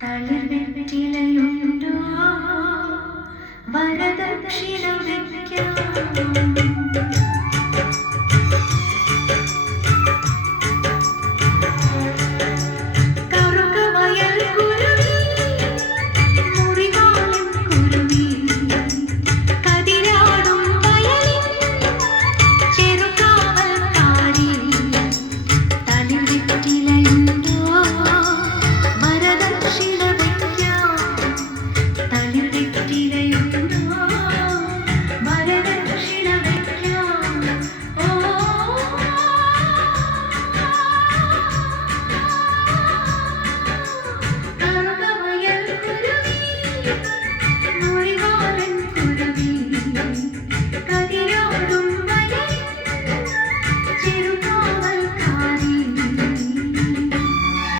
തളിർവെറ്റിലയുണ്ടോ വര